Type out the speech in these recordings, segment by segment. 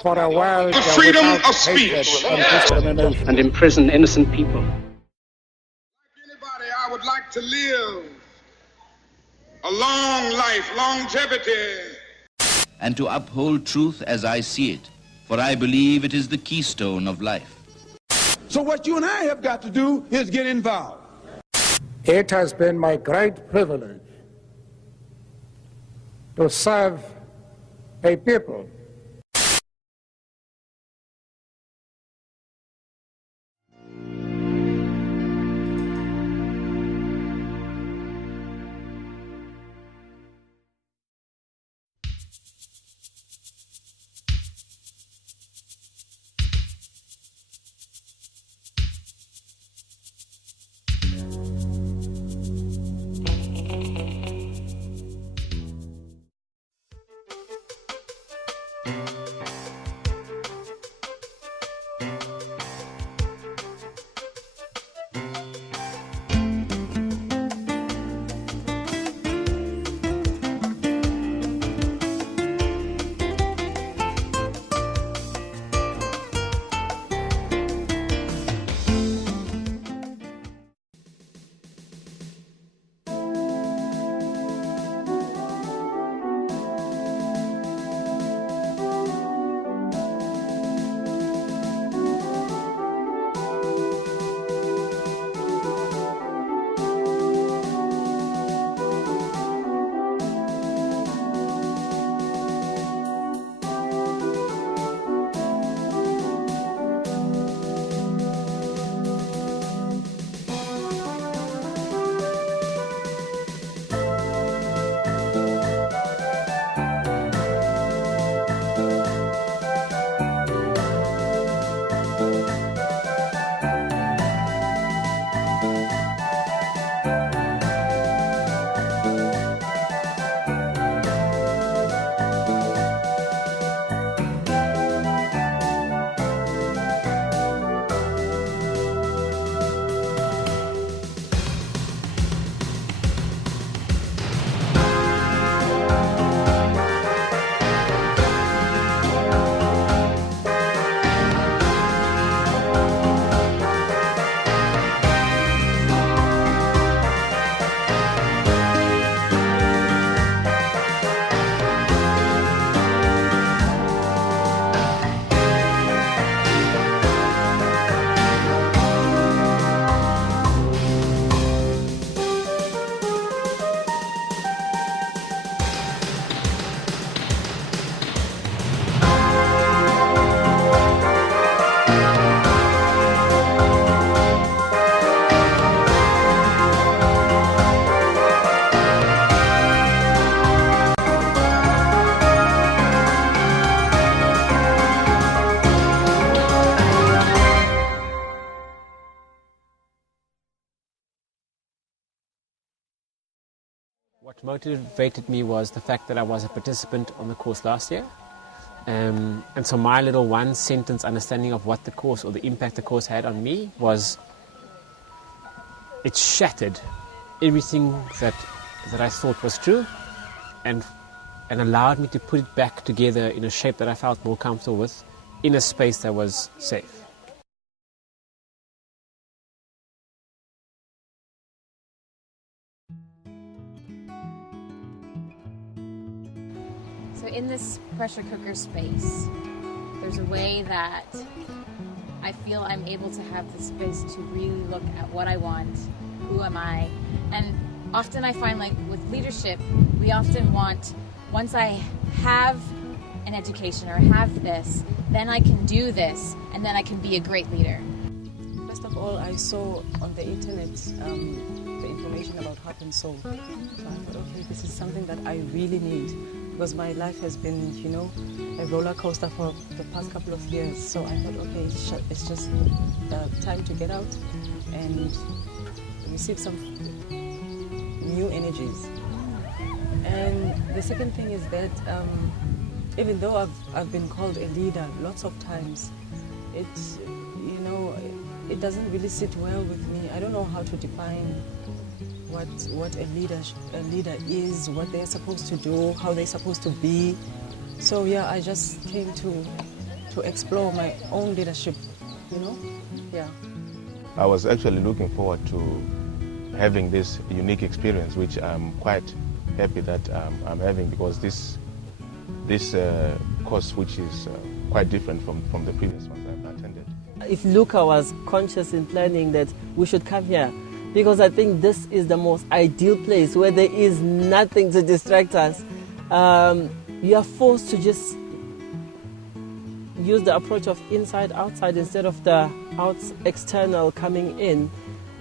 for a world the freedom of speech and imprison innocent people. Like anybody, I would like to live a long life, longevity, and to uphold truth as I see it, for I believe it is the keystone of life. So what you and I have got to do is get involved. It has been my great privilege to serve a people What motivated me was the fact that I was a participant on the course last year. And so my little one-sentence understanding of what the course or the impact the course had on me was, it shattered everything that I thought was true and allowed me to put it back together in a shape that I felt more comfortable with in a space that was safe. So in this pressure cooker space, there's a way that I feel I'm able to have the space to really look at what I want, who am I, and often I find, like with leadership, we often want, once I have an education or have this, then I can do this, and then I can be a great leader. First of all, I saw on the internet the information about Hearth Soul. So I thought, okay, this is something that I really need, because my life has been, you know, a roller coaster for the past couple of years. So I thought, okay, it's just time to get out and receive some new energies. And the second thing is that even though I've been called a leader lots of times, it's, you know, it doesn't really sit well with me. I don't know how to define what a leader is, what they're supposed to do, how they're supposed to be. So yeah, I just came to to explore my own leadership, you know? Yeah. I was actually looking forward to having this unique experience, which I'm quite happy that I'm having, because this course, which is quite different from the previous ones I've attended. If Luca was conscious in planning that we should come here, because I think this is the most ideal place where there is nothing to distract us. You are forced to just use the approach of inside outside instead of the external coming in,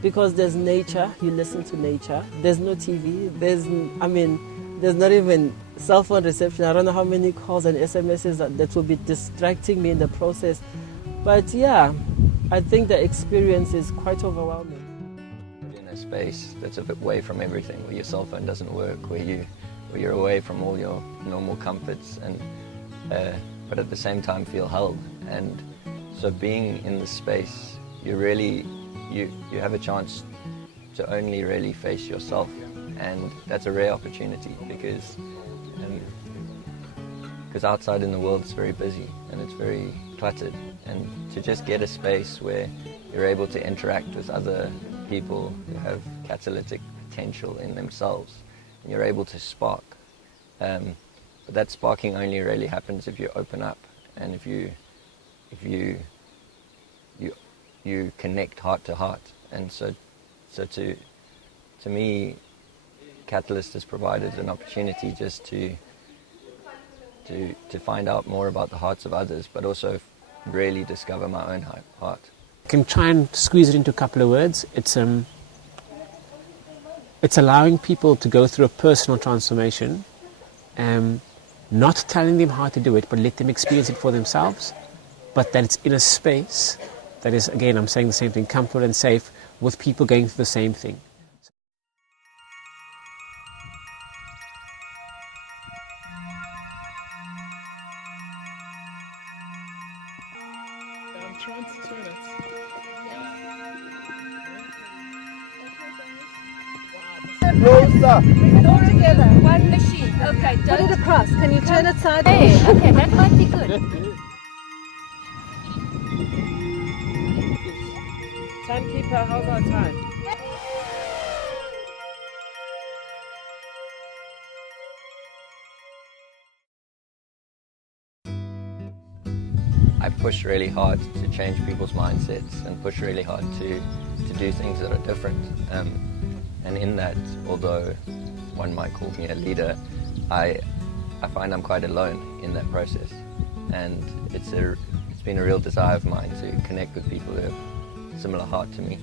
because there's nature. You listen to nature. There's no TV. There's not even cell phone reception. I don't know how many calls and SMSs that will be distracting me in the process. But yeah, I think the experience is quite overwhelming. In a space that's a bit away from everything, where your cell phone doesn't work, where you're away from all your normal comforts, and but at the same time feel held. And so being in this space, you have a chance to only really face yourself, and that's a rare opportunity, because outside in the world it's very busy and it's very cluttered, and to just get a space where you're able to interact with other people who have catalytic potential in themselves, and you're able to spark. But that sparking only really happens if you open up, and if you connect heart to heart. And so to me, Catalyst has provided an opportunity just to find out more about the hearts of others, but also really discover my own heart. I can try and squeeze it into a couple of words. It's allowing people to go through a personal transformation, not telling them how to do it, but let them experience it for themselves, but that it's in a space that is, again, I'm saying the same thing, comfortable and safe, with people going through the same thing. I'm trying to turn it. Closer. All together. One machine. Okay, put it across. Can you turn it sideways? Okay, that might be good. Timekeeper, how's our time? I push really hard to change people's mindsets and push really hard to do things that are different. And in that, although one might call me a leader, I find I'm quite alone in that process. And it's been a real desire of mine to connect with people who have a similar heart to me.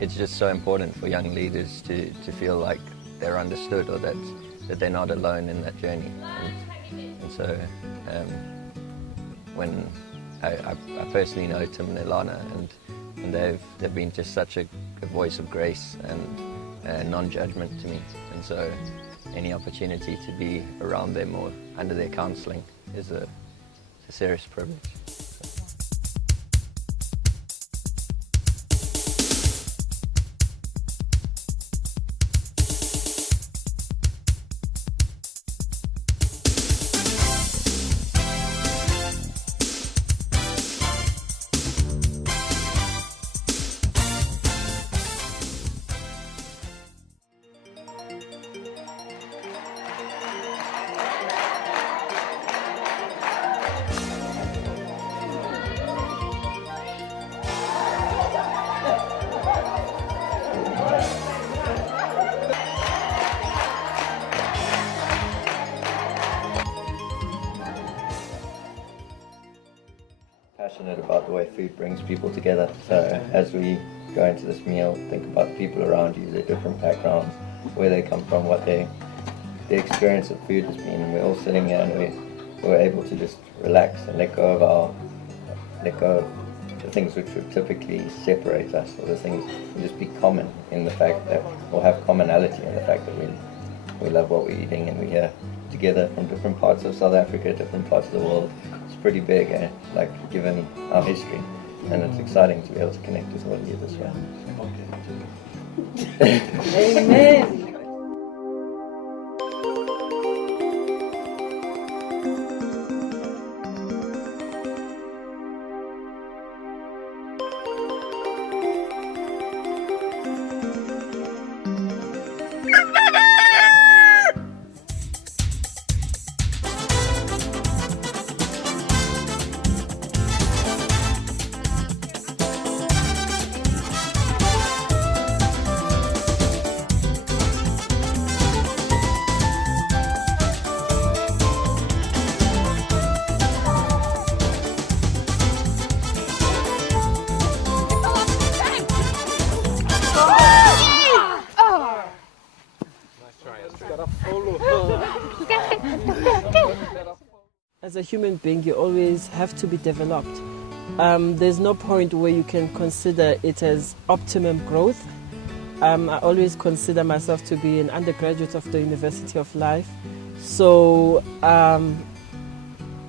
It's just so important for young leaders to feel like they're understood, or that they're not alone in that journey. And so when I personally know Tim and Ilana, and they've been just such a voice of grace and non-judgment to me. And so any opportunity to be around them or under their counseling is a serious privilege. Passionate about the way food brings people together. So as we go into this meal, think about the people around you, their different backgrounds, where they come from, what their experience of food has been. And we're all sitting here and we're able to just relax and let go of the things which would typically separate us, or the things and just be common in the fact that we'll have commonality in the fact that we love what we're eating, and we're here together from different parts of South Africa, different parts of the world. It's pretty big, like given our history, and it's exciting to be able to connect with all of you this way. Amen. As a human being, you always have to be developed. There's no point where you can consider it as optimum growth. I always consider myself to be an undergraduate of the University of Life. So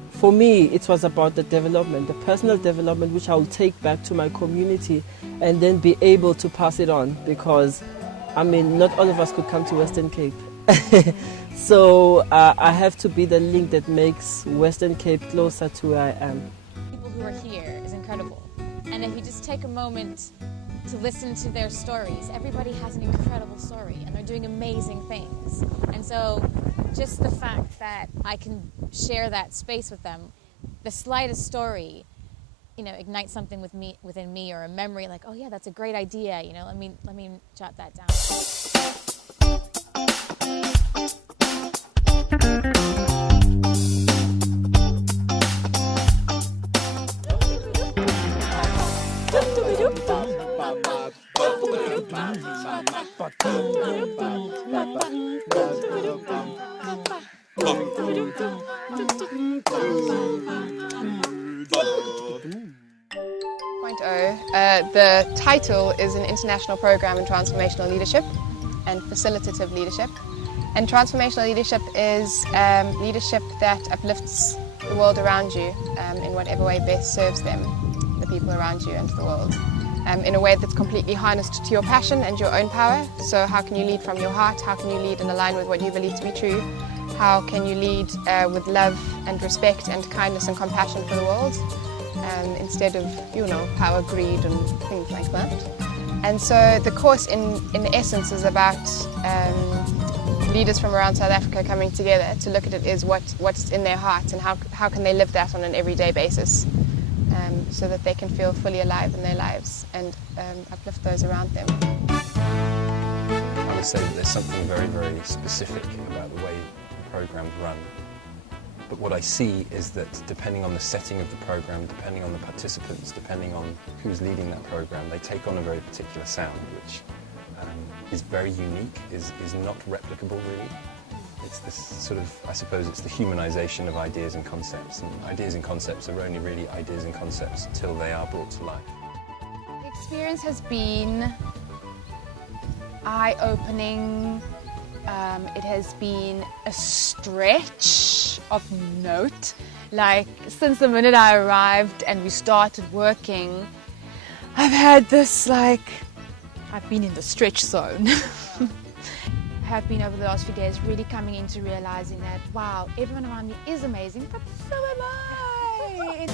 for me, it was about the development, the personal development, which I will take back to my community and then be able to pass it on, because, I mean, not all of us could come to Western Cape. So I have to be the link that makes Western Cape closer to where I am. People who are here is incredible. And if you just take a moment to listen to their stories, everybody has an incredible story and they're doing amazing things. And so just the fact that I can share that space with them, the slightest story, you know, ignites something within me, or a memory like, oh yeah, that's a great idea, you know, let me jot that down. The title is an international program in transformational leadership and facilitative leadership. And transformational leadership is leadership that uplifts the world around you in whatever way best serves them, the people around you and the world, in a way that's completely harnessed to your passion and your own power. So how can you lead from your heart? How can you lead and align with what you believe to be true? How can you lead with love and respect and kindness and compassion for the world, instead of, you know, power, greed and things like that? And so the course in essence is about leaders from around South Africa coming together to look at it is what's in their hearts and how can they live that on an everyday basis, so that they can feel fully alive in their lives and uplift those around them. I would say that there's something very, very specific about the way the programs run. But what I see is that depending on the setting of the program, depending on the participants, depending on who's leading that program, they take on a very particular sound, which is very unique, is not replicable really. It's this sort of, I suppose it's the humanization of ideas and concepts. And ideas and concepts are only really ideas and concepts until they are brought to life. The experience has been eye-opening. It has been a stretch of note. Like, since the minute I arrived and we started working, I've had this, like, I've been in the stretch zone. I have been over the last few days really coming into realizing that, wow, everyone around me is amazing, but so am I.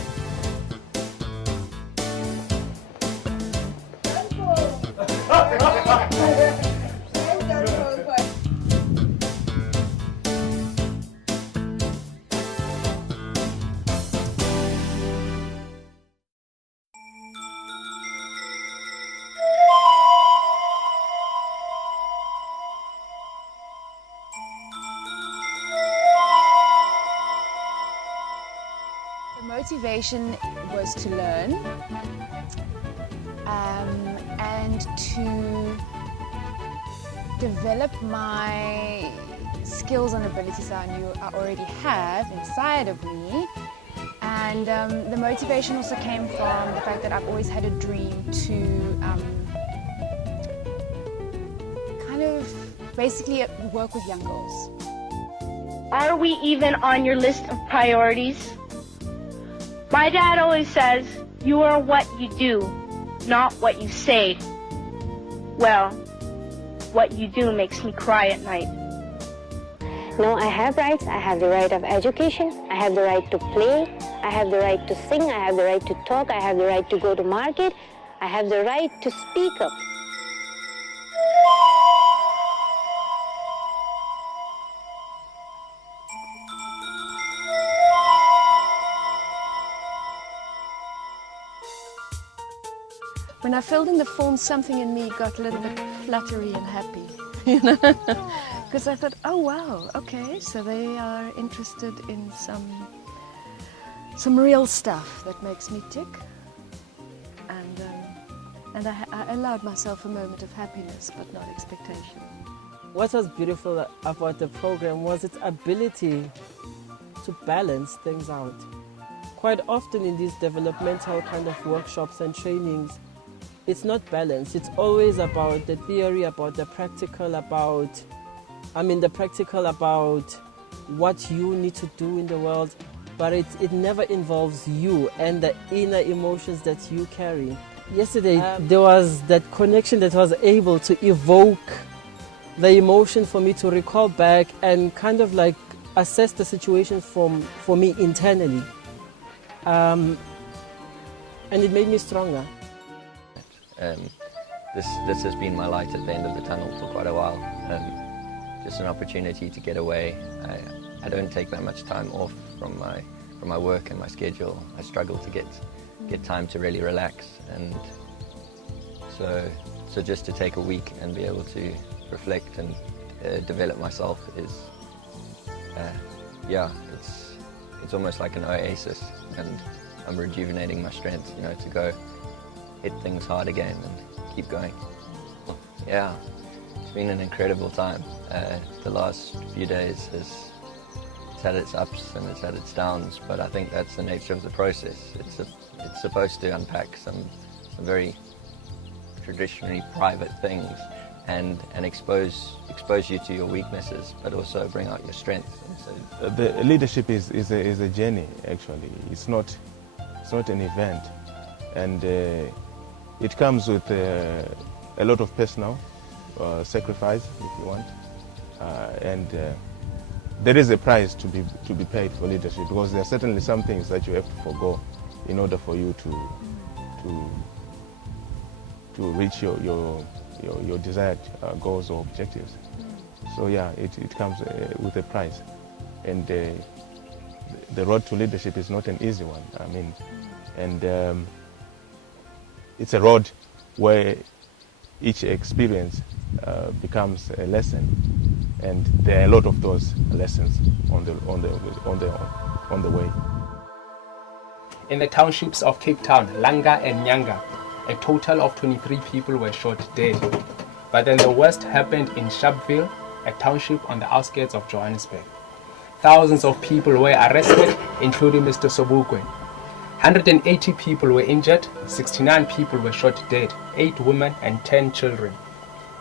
The motivation was to learn and to develop my skills and abilities that I knew I already have inside of me. And the motivation also came from the fact that I've always had a dream to kind of basically work with young girls. Are we even on your list of priorities? My dad always says, you are what you do, not what you say. Well, what you do makes me cry at night. No, I have rights. I have the right of education. I have the right to play. I have the right to sing. I have the right to talk. I have the right to go to market. I have the right to speak up. When I filled in the form, something in me got a little bit fluttery and happy, you know, because I thought, oh wow, okay, so they are interested in some real stuff that makes me tick, and I allowed myself a moment of happiness, but not expectation. What was beautiful about the program was its ability to balance things out. Quite often in these developmental kind of workshops and trainings, it's not balanced. It's always about the theory, about the practical, about what you need to do in the world, but it never involves you and the inner emotions that you carry. Yesterday, there was that connection that was able to evoke the emotion for me to recall back and kind of like assess the situation for me internally. And it made me stronger. This has been my light at the end of the tunnel for quite a while. Just an opportunity to get away. I don't take that much time off from my work and my schedule. I struggle to get time to really relax, and so just to take a week and be able to reflect and develop myself is it's almost like an oasis, and I'm rejuvenating my strength, to go hit things hard again and keep going. Yeah, it's been an incredible time. The last few days it's had its ups and it's had its downs, but I think that's the nature of the process. It's supposed to unpack some very traditionally private things and expose you to your weaknesses, but also bring out your strengths. The leadership is a journey, actually. It's not an event, and it comes with a lot of personal sacrifice, if you want, and there is a price to be paid for leadership, because there are certainly some things that you have to forgo in order for you to reach your desired goals or objectives. So yeah, it comes with a price, and the road to leadership is not an easy one. I mean, and it's a road where each experience becomes a lesson, and there are a lot of those lessons on the way. In the townships of Cape Town, Langa and Nyanga, a total of 23 people were shot dead. But then the worst happened in Sharpeville, a township on the outskirts of Johannesburg. Thousands of people were arrested, including Mr. Sobukwe. 180 people were injured, 69 people were shot dead, 8 women and 10 children.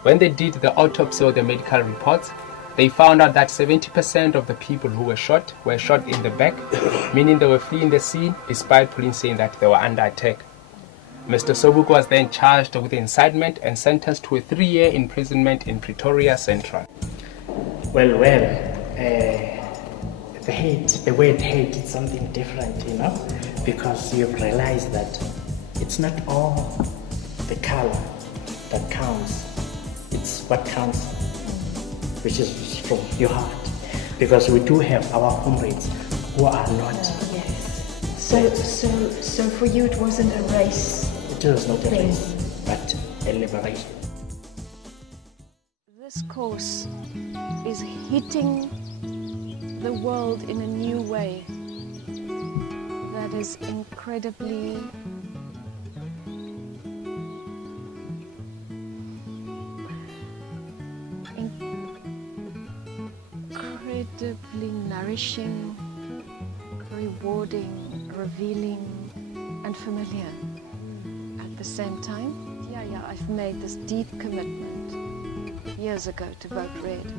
When they did the autopsy or the medical reports, they found out that 70% of the people who were shot in the back, meaning they were fleeing the scene despite police saying that they were under attack. Mr. Sobukwe was then charged with incitement and sentenced to a 3-year imprisonment in Pretoria Central. Well, the word hate is something different, because you've realized that it's not all the color that counts, it's what counts, which is from your heart. Because we do have our comrades who are not. Yes. So for you it wasn't a race? It was not a race, but a liberation. This course is hitting the world in a new way that is incredibly nourishing, rewarding, revealing, and familiar at the same time. I've made this deep commitment years ago to vote red,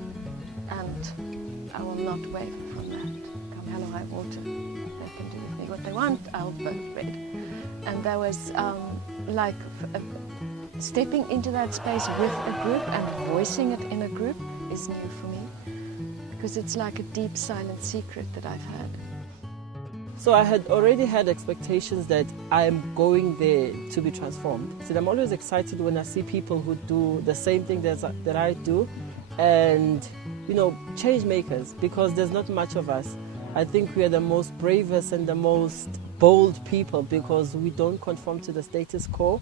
and I will not waver from that. Come hell or high water, they can do with me what they want, I'll vote red. And there was stepping into that space with a group and voicing it in a group is new for me, because it's like a deep silent secret that I've had. So I had already had expectations that I'm going there to be transformed. So I'm always excited when I see people who do the same thing that I do, and change makers, because there's not much of us. I think we are the most bravest and the most bold people, because we don't conform to the status quo.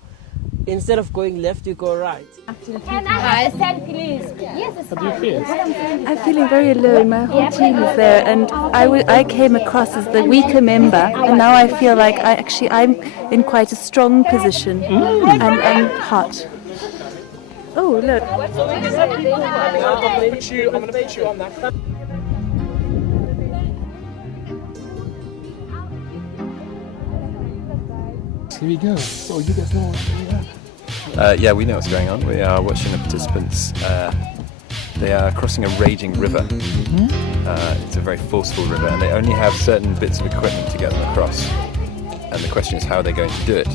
Instead of going left, you go right. Can I stand, please? Yes, it's fine. How do you feel? I'm feeling very alone. My whole team is there, and I came across as the weaker member, and now I feel like I'm in quite a strong position, and I'm hot. Oh, look. I'm going to put you on that. here we go. So you guys know what's going on? Yeah, we know what's going on. We are watching the participants. They are crossing a raging river. It's a very forceful river, and they only have certain bits of equipment to get them across. And the question is how they're going to do it.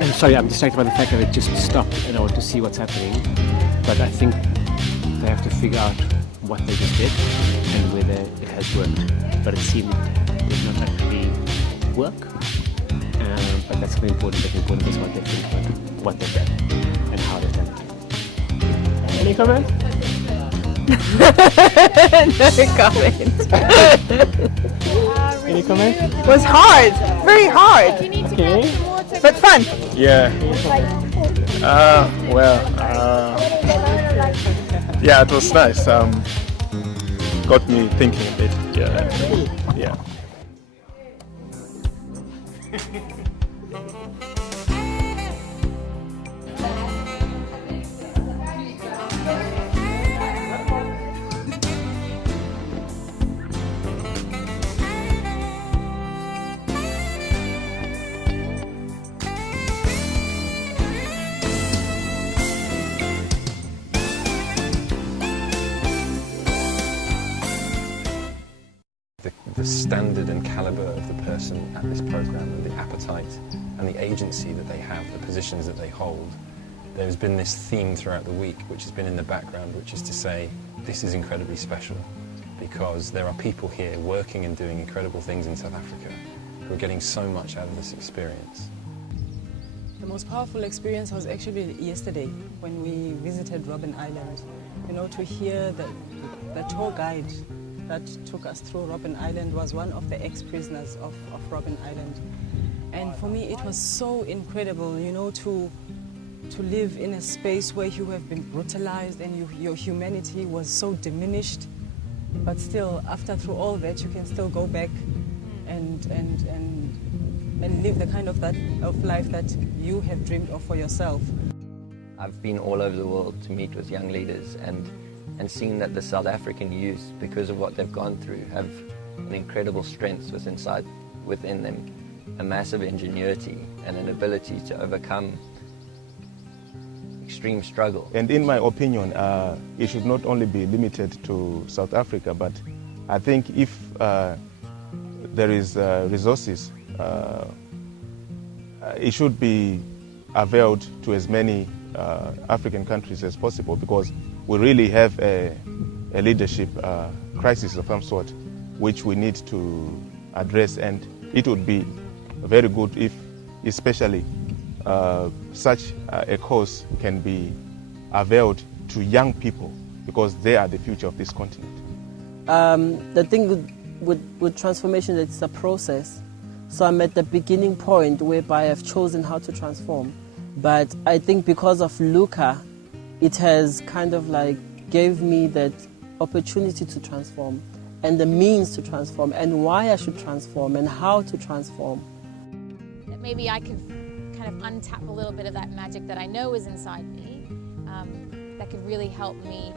I'm sorry, I'm distracted by the fact that it just stopped and I want to see what's happening. But I think they have to figure out what they just did and whether it has worked. But it seemed it did not actually work. But that's not important. The important is what they think, what they've done, and how they've done it. Any comments? No comment. Any comments? It was hard, very hard. Okay. But fun. Yeah. Yeah, it was nice. Got me thinking a bit. Yeah. The standard and caliber of the person at this program, and the appetite and the agency that they have, the positions that they hold. There's been this theme throughout the week which has been in the background, which is to say this is incredibly special because there are people here working and doing incredible things in South Africa who are getting so much out of this experience. The most powerful experience was actually yesterday when we visited Robben Island. You know, to hear the tour guide that took us through Robben Island was one of the ex-prisoners of Robben Island. And for me it was so incredible, you know, to live in a space where you have been brutalized and your humanity was so diminished, but still after through all that you can still go back and live the kind of life that you have dreamed of for yourself. I've been all over the world to meet with young leaders and seeing that the South African youth, because of what they've gone through, have an incredible strength within them, a massive ingenuity and an ability to overcome extreme struggle. And in my opinion, it should not only be limited to South Africa, but I think if there is resources, it should be availed to as many African countries as possible, because we really have a leadership crisis of some sort which we need to address, and it would be very good if especially such a course can be availed to young people, because they are the future of this continent. The thing with transformation, it's a process. So I'm at the beginning point whereby I've chosen how to transform. But I think because of Luca, it has kind of like gave me that opportunity to transform and the means to transform and why I should transform and how to transform. That maybe I could kind of untap a little bit of that magic that I know is inside me, that could really help me,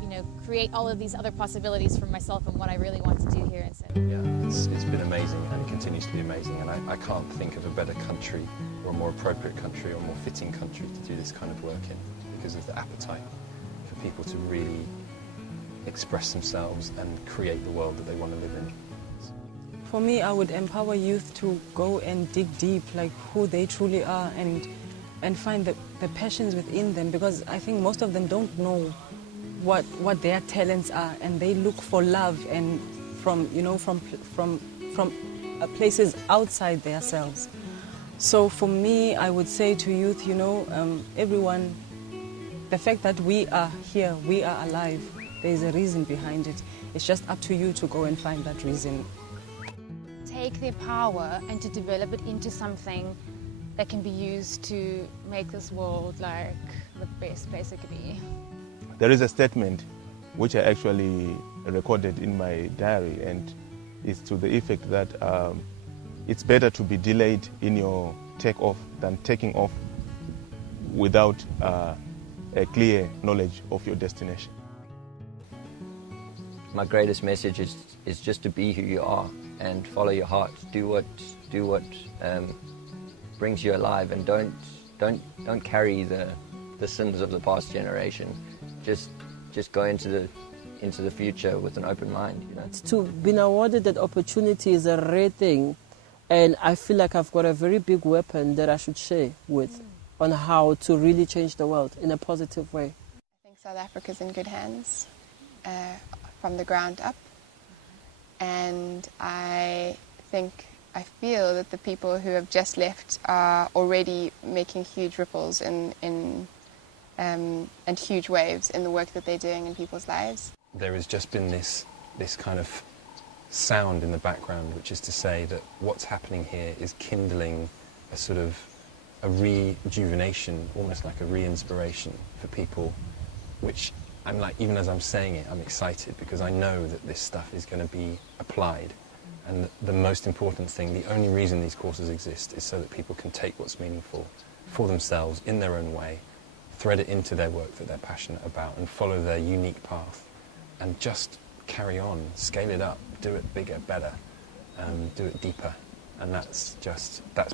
you know, create all of these other possibilities for myself and what I really want to do here in South Africa. Yeah, it's been amazing, and it continues to be amazing, and I can't think of a better country or a more appropriate country or more fitting country to do this kind of work in, because of the appetite for people to really express themselves and create the world that they want to live in. For me, I would empower youth to go and dig deep, like who they truly are, and find the passions within them, because I think most of them don't know what their talents are, and they look for love and from places outside themselves. So for me, I would say to youth, you know, everyone, the fact that we are here, we are alive, there is a reason behind it. It's just up to you to go and find that reason. Take their power and to develop it into something that can be used to make this world like the best place it could be. There is a statement which I actually recorded in my diary, and it's to the effect that it's better to be delayed in your takeoff than taking off without a clear knowledge of your destination. my greatest message is just to be who you are and follow your heart. Do what brings you alive, and don't carry the sins of the past generation. Just go into the future with an open mind. You know? To being awarded that opportunity is a rare thing, and I feel like I've got a very big weapon that I should share with on how to really change the world in a positive way. I think South Africa's in good hands from the ground up, and I feel that the people who have just left are already making huge ripples and huge waves in the work that they're doing in people's lives. There has just been this kind of sound in the background, which is to say that what's happening here is kindling a sort of a rejuvenation, almost like a re-inspiration for people, which I'm like, even as I'm saying it, I'm excited because I know that this stuff is going to be applied. And the most important thing, the only reason these courses exist is so that people can take what's meaningful for themselves in their own way, thread it into their work that they're passionate about, and follow their unique path, and just carry on, scale it up, do it bigger, better, do it deeper. And that's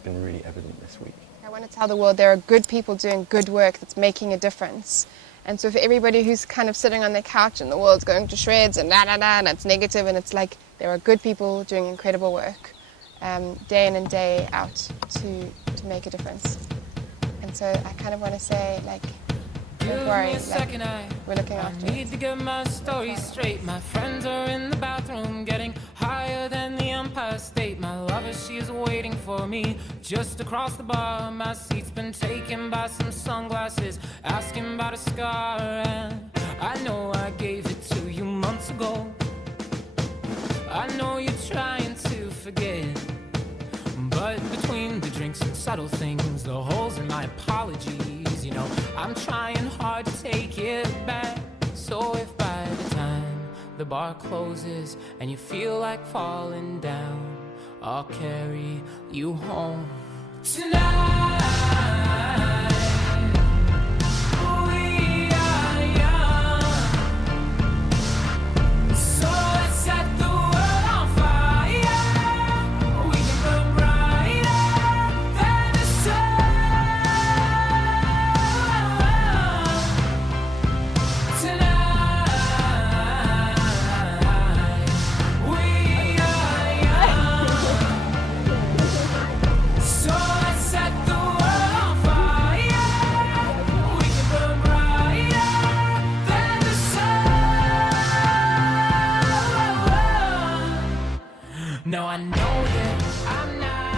been really evident this week. I want to tell the world there are good people doing good work that's making a difference. And so for everybody who's kind of sitting on their couch and the world's going to shreds and and it's negative, and it's like there are good people doing incredible work day in and day out to make a difference. And so I kind of want to say, like, don't worry, like, we're looking after you. I need to get my story straight. My friends are in the bathroom getting higher than the Empire State. My lover, she's waiting for me just across the bar. My seat's been taken by some sunglasses, asking about a scar. And I know I gave it to you months ago. I know you're trying to forget, but between the drinks and subtle things, the holes in my apologies, you know, I'm trying hard to take it back. So if by the time the bar closes and you feel like falling down, I'll carry you home tonight. We are young, so let's set the world on fire. We can burn brighter than the sun tonight. We are young, so let's set the world on fire. We can burn brighter than the sun. Now I know that I'm not